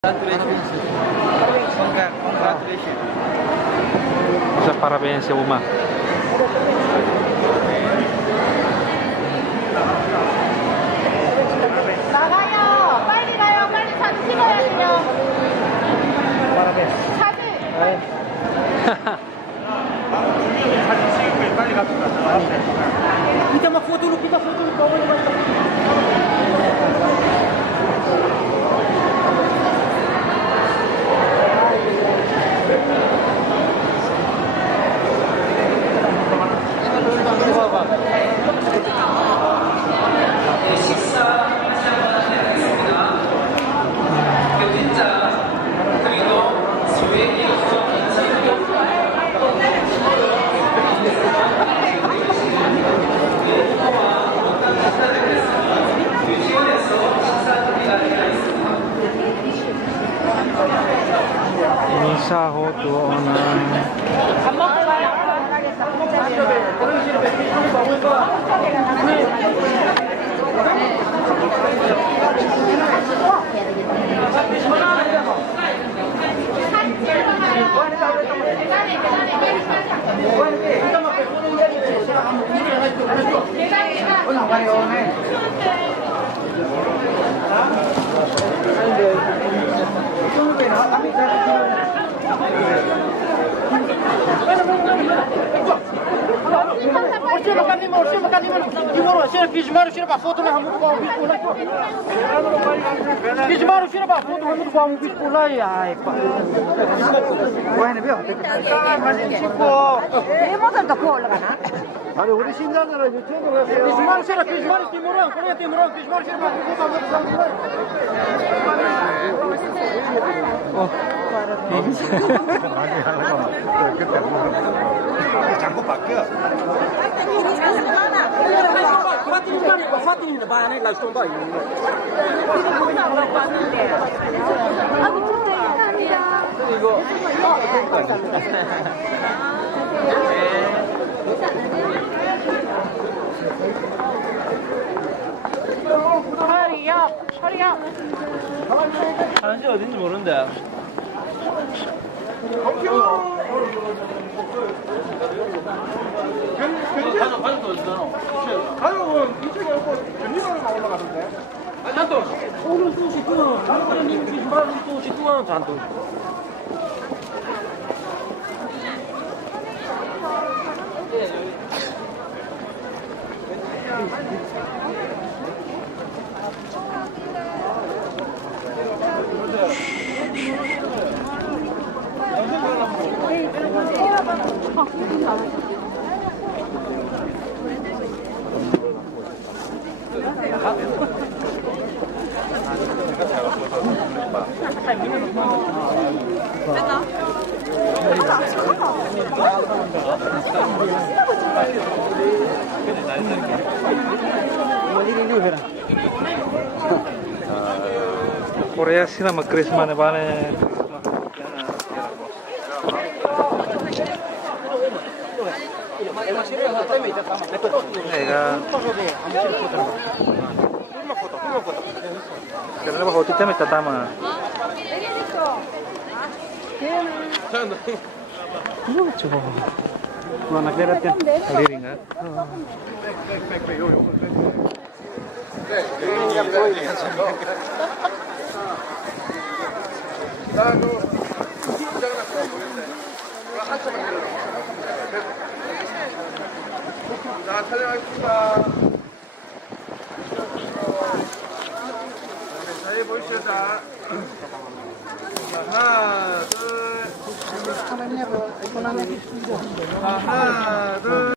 Congratulations. Sa parabéns sa Uma. 나가요. 빨리 가요. 빨리 사진 찍어야 돼요. Parabéns. 사진. 사진 찍고 빨리 갑시다. Kita mau foto dulu, kita foto dulu. 인사호 도어는 밥 먹고 가요. 메모들도 그 올라가나? 아니 우리 신장들은 유튜브 가세요. 자꾸 바뀌어. 허리야. 화장실 어딘지 모르는데. 가족은 이쪽에 없고 견디가로만 올라가던데. Urus tu situ, kalau ni baru tu situ cantik. Korea sila mag-Christmas na ba na Karena ba hotel tayo tatama. Ano coba? Mga naglerat yan. Aliring ha. 자, 촬영하겠습니다. 잘 보시죠. 자, 하나, 둘. 하나, 둘.